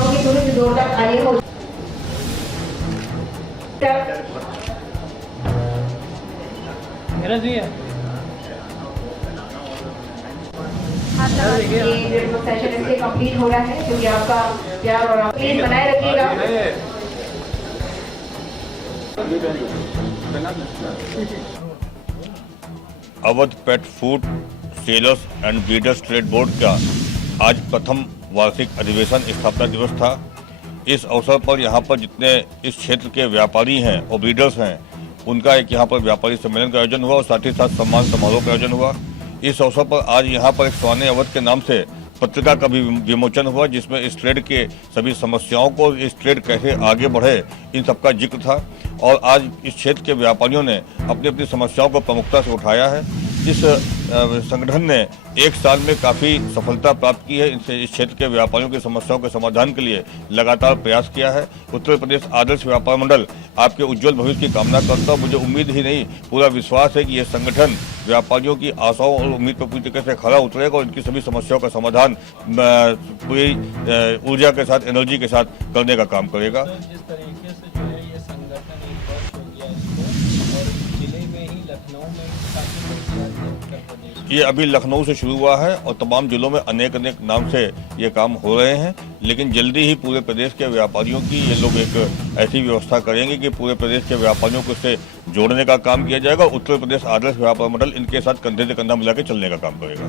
चाहूंगी थोड़ी सी जोरदार ताली हो। मेरा जी है ये सेशन इससे कंप्लीट हो रहा है क्योंकि आपका प्यार और आप प्लीज बनाए रखिएगा। Awadh pet food sellers and breeders trade board का आज प्रथम वार्षिक अधिवेशन स्थापना दिवस था। इस अवसर पर यहाँ पर जितने इस क्षेत्र के व्यापारी हैं और ब्रीडर्स हैं उनका एक यहाँ पर व्यापारी सम्मेलन का आयोजन हुआ और साथ ही साथ सम्मान समारोह का आयोजन हुआ। इस अवसर पर आज यहाँ पर एक स्वाने अवध के नाम से पत्रिका का भी विमोचन हुआ जिसमें इस ट्रेड के सभी समस्याओं को, इस ट्रेड कैसे आगे बढ़े, इन सबका जिक्र था। और आज इस क्षेत्र के व्यापारियों ने अपनी अपनी समस्याओं को प्रमुखता से उठाया है। इस संगठन ने एक साल में काफ़ी सफलता प्राप्त की है। इस क्षेत्र के व्यापारियों की समस्याओं के समाधान के लिए लगातार प्रयास किया है। उत्तर प्रदेश आदर्श व्यापार मंडल आपके उज्जवल भविष्य की कामना करता हूँ। मुझे उम्मीद ही नहीं, पूरा विश्वास है कि यह संगठन व्यापारियों की आशाओं और उम्मीद पर पूरी तरीके से खरा उतरेगा और इनकी सभी समस्याओं का समाधान पूरी ऊर्जा के साथ, एनर्जी के साथ करने का काम करेगा। जिस तरीके से जो है ये संगठन एक वर्ष हो गया इसको, और जिले में ही लखनऊ में ये अभी लखनऊ से शुरू हुआ है और तमाम जिलों में अनेक अनेक नाम से ये काम हो रहे हैं, लेकिन जल्दी ही पूरे प्रदेश के व्यापारियों की ये लोग एक ऐसी व्यवस्था करेंगे कि पूरे प्रदेश के व्यापारियों को इससे जोड़ने का काम किया जाएगा। उत्तर प्रदेश आदर्श व्यापार मंडल इनके साथ कंधे से कंधा मिला के चलने का काम करेगा।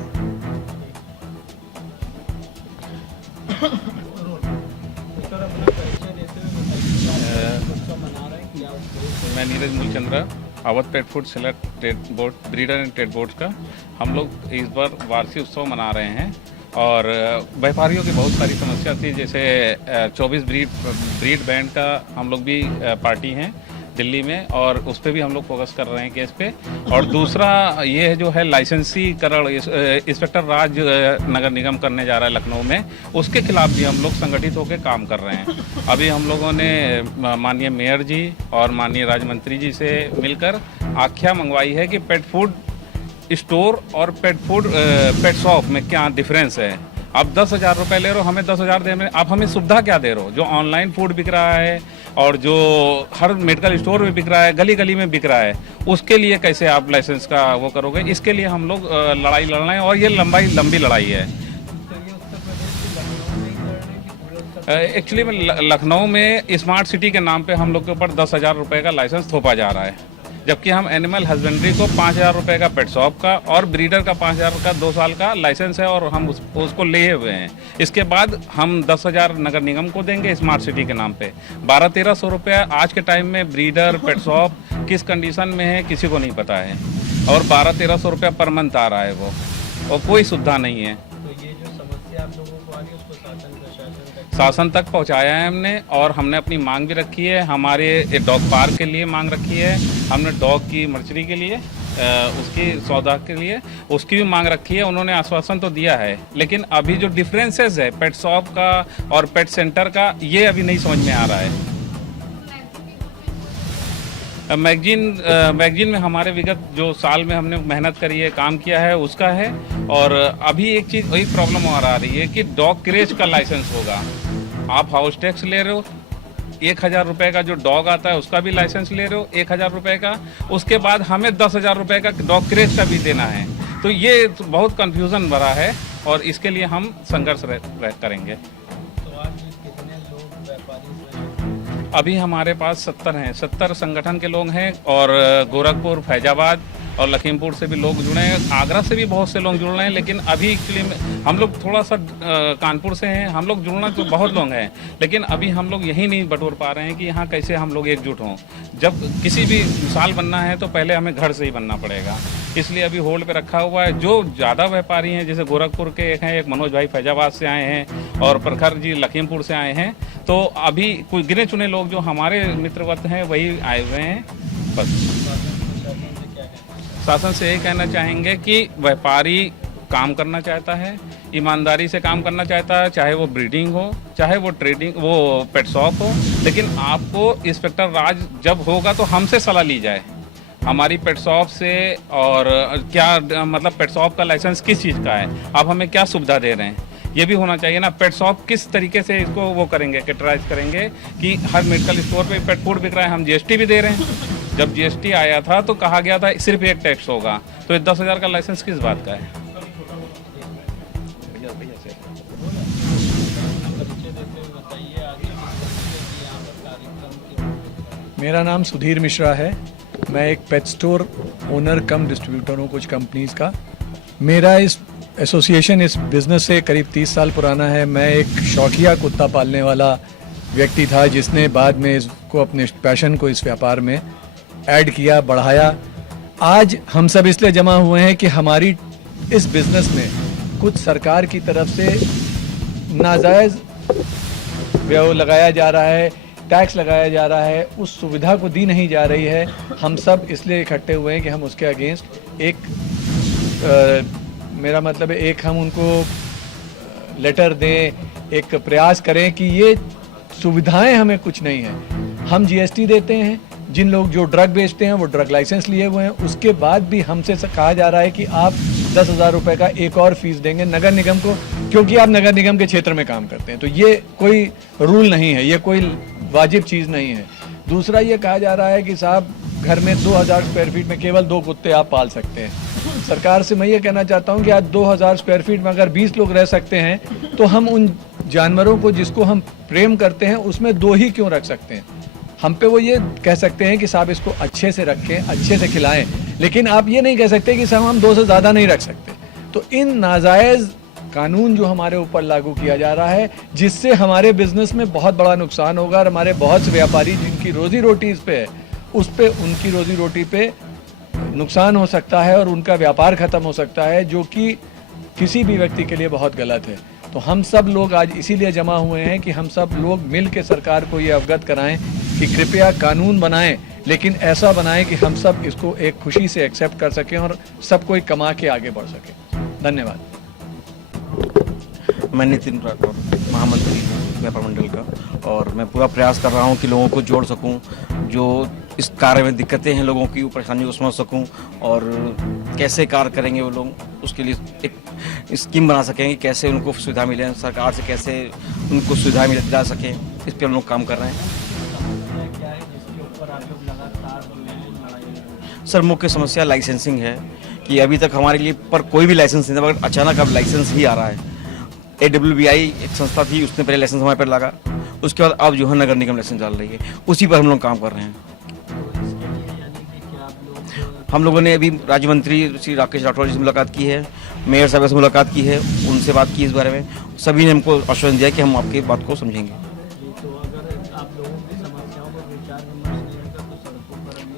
मैं Neeraj Mulchandra, Awadh pet food seller trade board, breeder and trade board का हम लोग इस बार वार्षिक उत्सव मना रहे हैं। और व्यापारियों की बहुत सारी समस्या थी, जैसे 24 ब्रीड बैंड का हम लोग भी पार्टी हैं दिल्ली में, और उस पर भी हम लोग फोकस कर रहे हैं केस पे। और दूसरा ये जो है लाइसेंसीकरण, इंस्पेक्टर राज नगर निगम करने जा रहा है लखनऊ में, उसके खिलाफ भी हम लोग संगठित होकर काम कर रहे हैं। अभी हम लोगों ने माननीय मेयर जी और माननीय राज्य मंत्री जी से मिलकर आख्या मंगवाई है कि पेट फूड स्टोर और पेट शॉप में क्या डिफरेंस है। आप 10,000 रुपये ले रहे हो, हमें 10,000 दे रहे, आप हमें सुविधा क्या दे रहे हो? जो ऑनलाइन फूड बिक रहा है और जो हर मेडिकल स्टोर में बिक रहा है, गली गली में बिक रहा है, उसके लिए कैसे आप लाइसेंस का वो करोगे? इसके लिए हम लोग लड़ाई लड़ रहे हैं और ये लंबी लड़ाई है। एक्चुअली में लखनऊ में स्मार्ट सिटी के नाम पे हम लोग के ऊपर 10,000 रुपये का लाइसेंस थोपा जा रहा है, जबकि हम एनिमल हस्बेंड्री को 5,000 रुपये का पेट शॉप का और ब्रीडर का 5,000 का 2 साल का लाइसेंस है और हम उसको लिए हुए हैं। इसके बाद हम 10,000 नगर निगम को देंगे स्मार्ट सिटी के नाम पे। 1200-1300 रुपये आज के टाइम में ब्रीडर पेट शॉप किस कंडीशन में है किसी को नहीं पता है, और 1200-1300 रुपये पर मंथ आ रहा है वो, और कोई सुविधा नहीं है। तो ये जो समस्या आप लोगों को आ रही है उसको शासन तक पहुंचाया है हमने, और हमने अपनी मांग भी रखी है। हमारे डॉग पार्क के लिए मांग रखी है, हमने डॉग की मर्चरी के लिए, उसकी सौदा के लिए उसकी भी मांग रखी है। उन्होंने आश्वासन तो दिया है, लेकिन अभी जो डिफरेंसेस है पेट शॉप का और पेट सेंटर का, ये अभी नहीं समझ में आ रहा है। मैगजीन में हमारे विगत जो साल में हमने मेहनत करी है, काम किया है, उसका है। और अभी एक प्रॉब्लम और आ रही है कि डॉग क्रेज का लाइसेंस होगा। आप हाउस टैक्स ले रहे हो, 1,000 रुपये का जो डॉग आता है उसका भी लाइसेंस ले रहे हो 1,000 रुपये का, उसके बाद हमें 10,000 रुपये का डॉग क्रेज का भी देना है। तो ये बहुत कन्फ्यूज़न भरा है और इसके लिए हम संघर्ष करेंगे। अभी हमारे पास 70 हैं, 70 संगठन के लोग हैं, और गोरखपुर, फैजाबाद और लखीमपुर से भी लोग जुड़े हैं, आगरा से भी बहुत से लोग जुड़ रहे हैं। लेकिन अभी एक्चुअली हम लोग थोड़ा सा कानपुर से हैं, हम लोग जुड़ना तो बहुत लोग हैं, लेकिन अभी हम लोग यही नहीं बटोर पा रहे हैं कि यहाँ कैसे हम लोग एकजुट हों। जब किसी भी मिसाल बनना है तो पहले हमें घर से ही बनना पड़ेगा, इसलिए अभी होल्ड पे रखा हुआ है। जो ज़्यादा व्यापारी हैं, जैसे गोरखपुर के एक हैं, एक मनोज भाई फैजाबाद से आए हैं, और प्रखर जी लखीमपुर से आए हैं, तो अभी कुछ गिने चुने लोग जो हमारे मित्रवत हैं वही आए हुए हैं। बस शासन से यही कहना चाहेंगे कि व्यापारी काम करना चाहता है, ईमानदारी से काम करना चाहता है, चाहे वो ब्रीडिंग हो, चाहे वो ट्रेडिंग, वो पेट शॉप हो, लेकिन आपको इंस्पेक्टर राज जब होगा तो हमसे सलाह ली जाए, हमारी पेट शॉप से, और क्या मतलब पेट शॉप का लाइसेंस किस चीज़ का है, आप हमें क्या सुविधा दे रहे हैं, ये भी होना चाहिए ना। पेट शॉप किस तरीके से इसको वो करेंगे, कैटेगराइज करेंगे कि हर मेडिकल स्टोर पे पेट फूड बिक रहा है, हम जीएसटी भी दे रहे हैं। जब जीएसटी आया था तो कहा गया था सिर्फ एक टैक्स होगा, तो ये 10,000 का लाइसेंस किस बात का है? मेरा नाम सुधीर मिश्रा है। मैं एक पेट स्टोर ओनर कम डिस्ट्रीब्यूटर हूँ कुछ कंपनीज का। मेरा इस एसोसिएशन इस बिज़नेस से करीब 30 साल पुराना है। मैं एक शौकिया कुत्ता पालने वाला व्यक्ति था जिसने बाद में इसको अपने पैशन को इस व्यापार में ऐड किया, बढ़ाया। आज हम सब इसलिए जमा हुए हैं कि हमारी इस बिज़नेस में कुछ सरकार की तरफ से नाजायज़ व्यय लगाया जा रहा है, टैक्स लगाया जा रहा है, उस सुविधा को दी नहीं जा रही है। हम सब इसलिए इकट्ठे हुए हैं कि हम उसके अगेंस्ट एक मेरा मतलब है एक हम उनको लेटर दें, एक प्रयास करें कि ये सुविधाएं हमें कुछ नहीं है। हम जीएसटी देते हैं, जिन लोग जो ड्रग बेचते हैं वो ड्रग लाइसेंस लिए हुए हैं, उसके बाद भी हमसे कहा जा रहा है कि आप 10,000 रुपये का एक और फीस देंगे नगर निगम को, क्योंकि आप नगर निगम के क्षेत्र में काम करते हैं। तो ये कोई रूल नहीं है, ये कोई वाजिब चीज़ नहीं है। दूसरा ये कहा जा रहा है कि साहब घर में 2,000 स्क्वायर फीट में केवल 2 कुत्ते आप पाल सकते हैं। सरकार से मैं ये कहना चाहता हूँ कि आज 2,000 स्क्वायर फीट में अगर 20 लोग रह सकते हैं तो हम उन जानवरों को जिसको हम प्रेम करते हैं उसमें 2 ही क्यों रख सकते हैं? हम पे वो ये कह सकते हैं कि साहब इसको अच्छे से रखें, अच्छे से खिलाएं, लेकिन आप ये नहीं कह सकते कि साहब हम 2 से ज़्यादा नहीं रख सकते। तो इन नाजायज़ कानून जो हमारे ऊपर लागू किया जा रहा है, जिससे हमारे बिजनेस में बहुत बड़ा नुकसान होगा और हमारे बहुत से व्यापारी जिनकी रोजी रोटी इस पे है, उस पे उनकी रोजी रोटी पे नुकसान हो सकता है और उनका व्यापार ख़त्म हो सकता है, जो कि किसी भी व्यक्ति के लिए बहुत गलत है। तो हम सब लोग आज इसीलिए जमा हुए हैं कि हम सब लोग मिल के सरकार को ये अवगत कराएं कि कृपया कानून बनाएं, लेकिन ऐसा बनाएं कि हम सब इसको एक खुशी से एक्सेप्ट कर सकें और सब कोई कमा के आगे बढ़ सके। धन्यवाद। मैं नितिन राठौर, महामंत्री व्यापार मंडल का, और मैं पूरा प्रयास कर रहा हूं कि लोगों को जोड़ सकूं, जो इस कार्य में दिक्कतें हैं लोगों की, परेशानियों को समझ सकूं और कैसे कार्य करेंगे वो लोग, उसके लिए एक स्कीम बना सकें कि कैसे उनको सुविधा मिले, सरकार से कैसे उनको सुविधा मिल जा सके, इस पर हम लोग काम कर रहे हैं। सर मुख्य समस्या लाइसेंसिंग है कि अभी तक हमारे लिए पर कोई भी लाइसेंस नहीं था, मगर अचानक अब लाइसेंस ही आ रहा है। AWBI एक संस्था थी, उसने पहले लाइसेंस हमारे पर लगा, उसके बाद अब जो है नगर निगम लाइसेंस डाल रही है, उसी पर हम लोग काम कर रहे हैं। हम लोगों ने अभी राज्य मंत्री श्री राकेश राठौर जी से मुलाकात की है, मेयर साहब से मुलाकात की है, उनसे बात की इस बारे में। सभी ने हमको आश्वासन दिया कि हम आपकी बात को समझेंगे।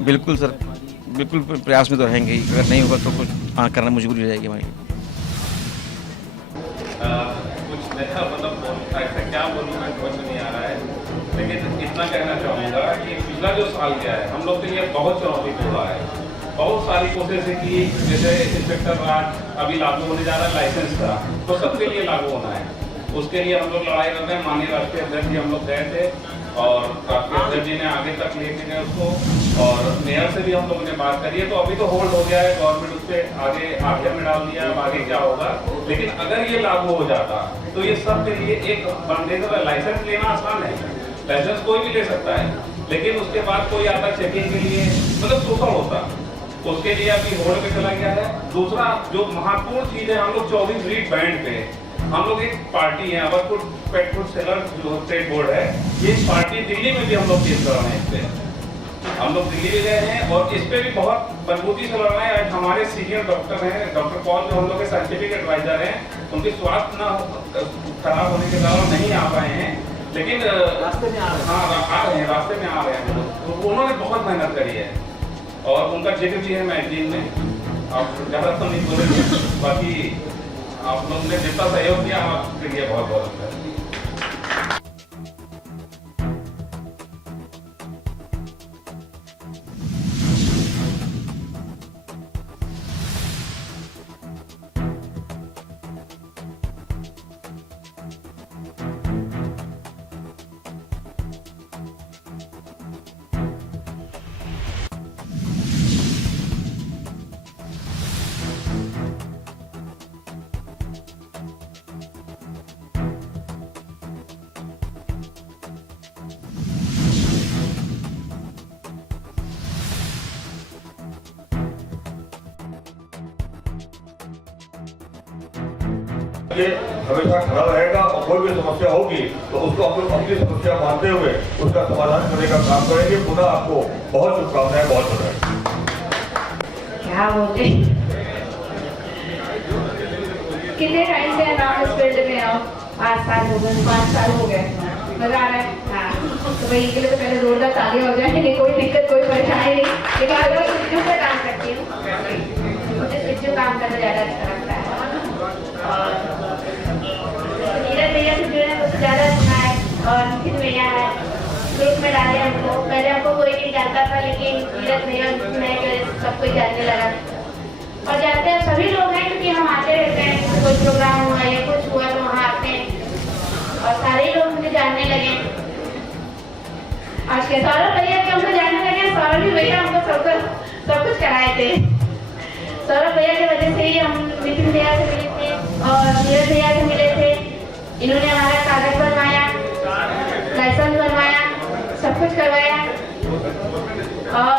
बिल्कुल सर, बिल्कुल प्रयास में तो रहेंगे ही, अगर नहीं होगा तो कुछ करना मजबूरी हो जाएगी हमारी। कुछ नया मतलब ऐसा क्या बोलूँ मैं समझ नहीं आ रहा है, लेकिन इतना कहना चाहूँगा कि पिछला जो साल गया है हम लोग के लिए बहुत चुनौतीपूर्ण रहा है। बहुत सारी कोशिशें की, जैसे इंस्पेक्टर राज अभी लागू होने जा रहा है लाइसेंस का, तो सबके लिए लागू होना है, उसके लिए हम लोग लड़ाई कर रहे हैं। माननीय राष्ट्रीय अध्यक्ष जी हम लोग गए थे और राष्ट्रीय अध्यक्ष जी ने आगे तक लेके गए उसको, और मेयर से भी हम लोगों ने बात करी है। तो अभी तो होल्ड हो गया है, गवर्नमेंट उस पर आगे आगे में डाल दिया, अब आगे क्या होगा। लेकिन अगर ये लागू हो जाता तो ये सब के लिए एक बंदे लाइसेंस लेना आसान है, लाइसेंस कोई भी ले सकता है, लेकिन उसके बाद कोई आता चेकिंग के लिए, मतलब शोषण होता, उसके लिए अभी होल्ड पे चला गया है। दूसरा जो महत्वपूर्ण चीज है, हम लोग 24 ब्रीड बैंड पे हम लोग एक पार्टी है, अवधपुर पेट फूड सेलर जो स्टेट बोर्ड है, ये पार्टी दिल्ली में भी हम लोग केस कर रहे हैं। इस पे हम लोग दिल्ली में गए हैं और इस पे भी बहुत मजबूती से लड़ रहे हैं। हमारे सीनियर डॉक्टर हैं, डॉक्टर पॉल जो हम लोग के साइंटिफिक एडवाइजर हैं, उनके स्वास्थ्य न खराब होने के कारण नहीं आ पाए हैं, लेकिन रास्ते में आ रहे हैं, रास्ते में आ रहे हैं। तो उन्होंने बहुत मेहनत करी है और उनका जिक्र भी है मैगजीन में। आप ज़्यादा तो नहीं बोलेंगे, बाकी आप लोगों ने जितना सहयोग किया आपके लिए बहुत बहुत अच्छा है। ये हमेशा खड़ा रहेगा और कोई भी समस्या होगी तो उसको हम लोग अपनी समस्या मानते हुए उसका समाधान करने का काम करेंगे। पुनः आपको बहुत शुभकामनाएं, बहुत बधाई। क्या बोलते कितने टाइम से नाम इस फील्ड में आओ? 5 साल हो गए, 5 साल हो गए। मजा आ रहा है? हाँ। तो भाई इनके लिए तो पहले जोरदार तालियां हो जाएंगे। कोई दिक्कत, कोई परेशानी नहीं। लेकिन अगर मैं स्विचू पे काम करती हूँ, मुझे स्विचू काम करना ज़्यादा अच्छा लगता है। और नीरज भैया से जुड़े सबसे ज़्यादा अच्छा है। और नितिन भैया है, ग्रुप में डाले हमको। पहले हमको कोई नहीं जानता था, लेकिन नीरज भैया में सब कोई जानने लगा। और जानते हैं सभी लोग हैं, क्योंकि हम आते रहते हैं। कोई प्रोग्राम हुआ या कुछ हुआ तो वहाँ आते हैं और सारे लोग मुझे जानने लगे। आज के सौरभ भैया के हमको जानने लगे। सौरभ भैया हमको सब कुछ कराए थे। सौरभ भैया की वजह से ही हम नितिन भैया से मिले थे और नीरज भैया से मिले थे। इन्होंने हमारा कागज बनवाया, लाइसेंस बनवाया, सब कुछ करवाया। और